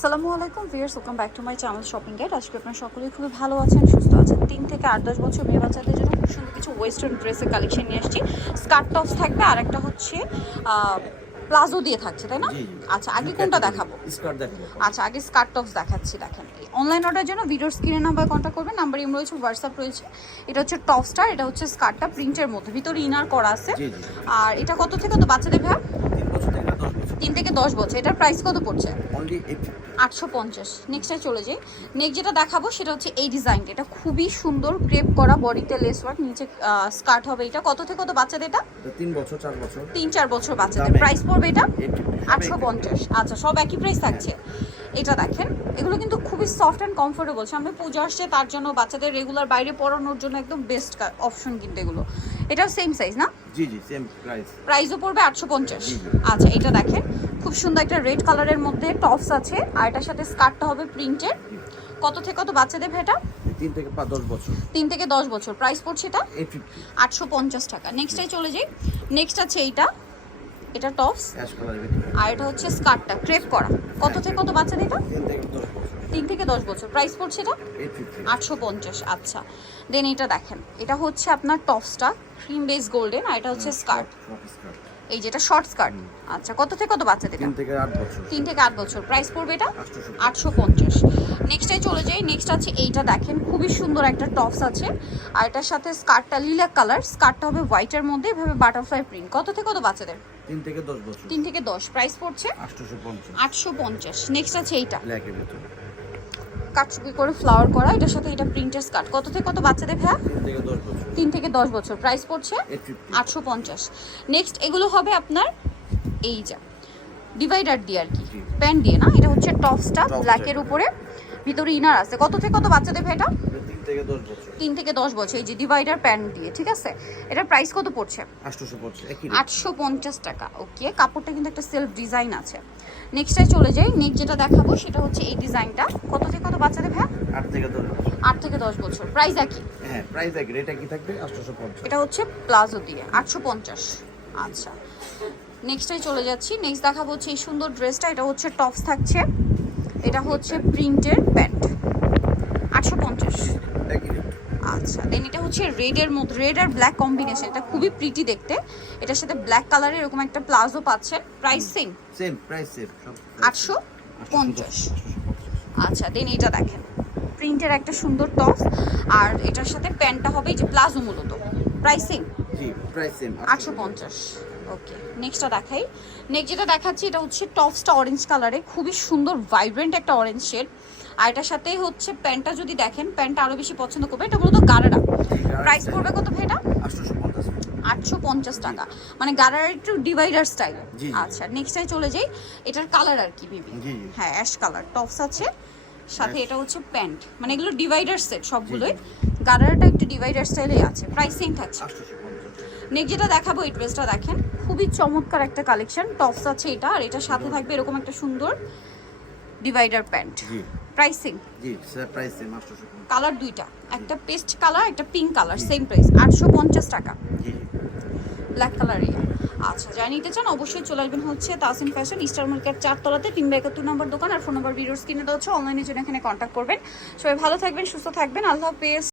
আসসালামু আলাইকুম viewers welcome back to my channel shopping guide আজকে আপনারা সকলেই খুবই ভালো আছেন সুস্থ আছেন। তিন থেকে আট দশ বছর মেয়ে বাচ্চাদের জন্য খুব সুন্দর কিছু ওয়েস্টার্ন ড্রেসের কালেকশন নিয়ে আসছি। স্কার্ট টপস থাকবে আর একটা হচ্ছে প্লাজো দিয়ে থাকছে তাই না। আচ্ছা আগে কোনটা দেখাবো? স্কার্ট আচ্ছা আগে স্কার্ট টপস দেখাচ্ছি দেখেন। অনলাইন অর্ডার জন্য ভিডিওর স্ক্রিনে নাম্বার কন্ট্যাক্ট করবেন নাম্বার ইম রয়েছে হোয়াটসঅ্যাপ রয়েছে। এটা হচ্ছে টপসটা এটা হচ্ছে স্কার্টটা প্রিন্টের মধ্যে ভিতরে ইনার করা আছে। আর এটা কত থেকে তো বাচ্চাদের ভাই তিন থেকে দশ বছর এটার প্রাইস কত পড়ছে? আটশো পঞ্চাশ। নেক্সটে চলে যাই। নেক্সট যেটা দেখাবো সেটা হচ্ছে এই ডিজাইনটা এটা খুবই সুন্দর ক্রেপ করা বডিতে লেস ওয়ার্ক নিচে স্কার্ট হবে এটা। কত থেকে কত বাচ্চাদের এটা? তিন বছর চার বছর। তিন চার বছর বাচ্চাদের। প্রাইস পড়বে এটা আটশো পঞ্চাশ। আচ্ছা সব একই প্রাইস থাকছে। এটা দেখেন। এগুলো কিন্তু খুবই সফট অ্যান্ড কমফোর্টেবল সামনে পুজো আসছে তার জন্য বাচ্চাদের রেগুলার বাইরে পড়ানোর জন্য একদম বেস্ট অপশন কিন্তু এগুলো। এটাও সেম সাইজ না? জি জি সেম প্রাইস প্রাইসও পড়বে আটশো পঞ্চাশ। আচ্ছা এটা দেখেন। খুব সুন্দর একটা রেড কালারের মধ্যে টপস আছে আর এটার সাথে স্কার্টটা হবে প্রিন্টের কত থেকে কত বাচ্চাদের ভেটা? তিন থেকে দশ বছর। তিন থেকে দশ বছর। প্রাইস পড়ছে এটা? আটশো পঞ্চাশ টাকা। নেক্সটে চলে যাই। নেক্সট আছে এইটা। এটা টপস। আর এটা হচ্ছে স্কার্টটা ক্রেপ করা। কত থেকে কত বাচ্চা এটা তিন থেকে দশ বছর। তিন থেকে দশ বছর। প্রাইস পড়ছে এটা? আটশো পঞ্চাশ আচ্ছা। দেন এটা দেখেন। এটা হচ্ছে আপনার টপসটা ক্রিম বেস গোল্ডেন আর এটা হচ্ছে স্কার্ট। এই যেটা শর্ট স্কার্ট আচ্ছা কত থেকে কত বাচ্চাদের তিন থেকে আট বছর। তিন থেকে আট বছর। প্রাইস পড়বে এটা? আটশো পঞ্চাশ নেক্সটে চলে যাই। নেক্সট আছে এইটা দেখেন। খুবই সুন্দর একটা টপস আছে। আর এটার সাথে স্কার্টটা লিলাক কালার স্কার্টটা হবে হোয়াইটের মধ্যে। এভাবে বাটারফ্লাই প্রিন্ট কত থেকে কত বাচ্চাদের? তিন থেকে দশ বছর। তিন থেকে দশ। প্রাইস পড়ছে? পঞ্চাশ আটশো পঞ্চাশ নেক্সট আছে এইটা। কাটচুপি করে ফ্লাওয়ার করা এটার সাথে এটা প্রিন্টের স্কার্ট কত থেকে কত বাচ্চাদের ভাইয়া? তিন থেকে দশ বছর। প্রাইস পড়ছে আটশো পঞ্চাশ। নেক্সট এগুলো হবে আপনার এই যা ডিভাইডার দিয়ে আর কি। প্যান্ট দিয়ে না? এটা হচ্ছে টপসটা ব্ল্যাকের। উপরে। ভিতরে ইনার আছে। কত থেকে কত বাচ্চাদের ভাই এটা? তিন থেকে দশ বছর। এই যে ডিভাইডার প্যান্ট দিয়ে ঠিক আছে? এটার প্রাইস কত পড়ছে? আটশো পঞ্চাশ টাকা। ওকে কাপড়টা কিন্তু একটা সেলফ ডিজাইন আছে। নেক্সটে চলে যাই। নেক্সট যেটা দেখাবো সেটা হচ্ছে এই ডিজাইনটা কত থেকে কত বাচ্চাদের থেকে 10 বছর। 8 একই? হ্যাঁ এটা হচ্ছে প্লাজো দিয়ে 850 আচ্ছা। নেক্সটটাই চলে যাচ্ছি। নেক্সট দেখাবো হচ্ছে এই সুন্দর ড্রেসটা এটা হচ্ছে টপস থাকছে। এটা হচ্ছে প্রিন্টের প্যান্ট 850 আচ্ছা। দেন এটা হচ্ছে রেডের মধ্যে রেড আর ব্ল্যাক কম্বিনেশন এটা খুবই প্রিটি দেখতে। এটার সাথে ব্ল্যাক কালারের এরকম একটা প্লাজো পাচ্ছেন। প্রাইস সেম সেম আচ্ছা দেন এটা দেখেন। প্রিন্টের একটা সুন্দর টপস আর এটার সাথে প্যান্টটা হবে যে প্লাজো মূলত। প্রাইসিং জি প্রাইস সেম আটশো পঞ্চাশ। ওকে নেক্সটটা দেখাই। নেক্সট যেটা দেখাচ্ছি এটা হচ্ছে টপসটা অরেঞ্জ কালারে খুবই সুন্দর ভাইব্রেন্ট একটা অরেঞ্জ শেড আর এটার সাথে হচ্ছে প্যান্টটা যদি দেখেন প্যান্টটা আরও বেশি পছন্দ করবে। এটা মূলত গারারা। প্রাইস পড়বে কত ভাই এটা আটশো পঞ্চাশ টাকা। মানে গারারা একটু ডিভাইডার স্টাইল। আচ্ছা নেক্সটটাই চলে যাই। এটার কালার আর কি বিবি। হ্যাঁ অ্যাশ কালার টপস আছে সাথে এটা হচ্ছে প্যান্ট মানে এগুলো ডিভাইডার সেট সবগুলোই। গারারাটা একটু ডিভাইডার স্টাইলে আছে। প্রাইস সেম থাকছে। নেক্সট যেটা দেখাবো এই ড্রেসটা দেখেন। খুবই চমৎকার একটা কালেকশন টপস আছে এটা আর এটার সাথে থাকবে এরকম একটা সুন্দর ডিভাইডার প্যান্ট প্রাইসিং জি স্যার প্রাইস সেম আটশোশো পঞ্চাশ কালার দুইটা। একটা পেস্ট কালার একটা পিঙ্ক কালার সেম প্রাইস আটশো পঞ্চাশ টাকা। জি। ব্ল্যাক কালারই আচ্ছা যাই নিতে চান অবশ্যই চলে আসবেন হচ্ছে তাসিন ফ্যাশন ইস্টার মার্কেট চারতলাতে, তিন বা একাত্তর নম্বর দোকান আর ফোন নম্বর ভিডিওর স্ক্রিনে দেওয়া হচ্ছে অনলাইনের জন্য এখানে কন্ট্যাক্ট করবেন। সবাই ভালো থাকবেন, সুস্থ থাকবেন, আল্লাহ হাফেজ।